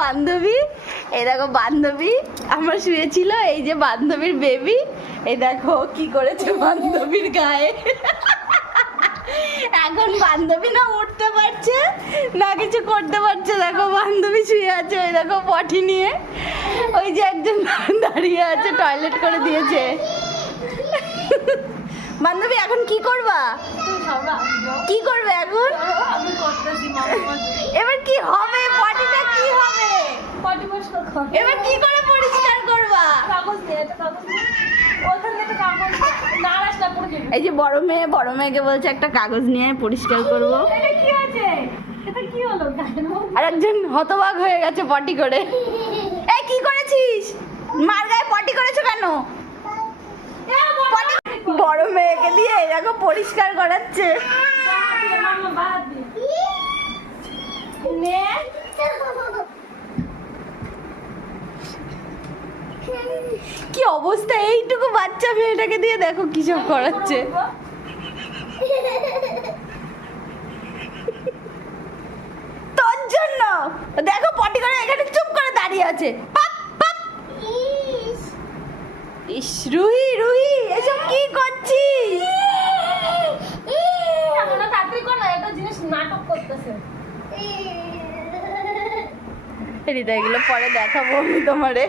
বান্ধবী, এই দেখো বান্ধবী আমার শুয়েছিল, এই যে বান্ধবীর বেবি, এই দেখো কি করেছে বান্ধবীর গায়ে। এখন বান্ধবী না উঠতে পারছে না কিছু করতে পারছে, দেখো বান্ধবী শুয়ে আছে, ওই দেখো পটি নিয়ে, ওই যে একজন দাঁড়িয়ে আছে টয়লেট করে দিয়েছে। বান্ধবী এখন কি করবা, কি করবে এখন? এবার কি হবে, পটিটা কি হবে, এবার কি করে পরিষ্কার করবা? এই যে বড় মেয়েকে বলছে একটা কাগজ নিয়ে পরিষ্কার করবো। আর একজন হতবাক হয়ে গেছে পটি করে। এই কি করেছিস, মার গায়ে পটি করেছো কেন? বড় মেয়েকে দিয়ে এরকম পরিষ্কার করাচ্ছে। কি অবস্থা, এইটুকু বাচ্চা মেয়েটাকে দিয়ে দেখো কি সব করাচ্ছে। তোর জন্য দেখো পটি করে এখানে চুপ করে দাঁড়িয়ে আছে। পাপ পাপ। ইস রুহি রুহি এসব কি করছিস? এগুলো পরে দেখাবো আমি তোমারে।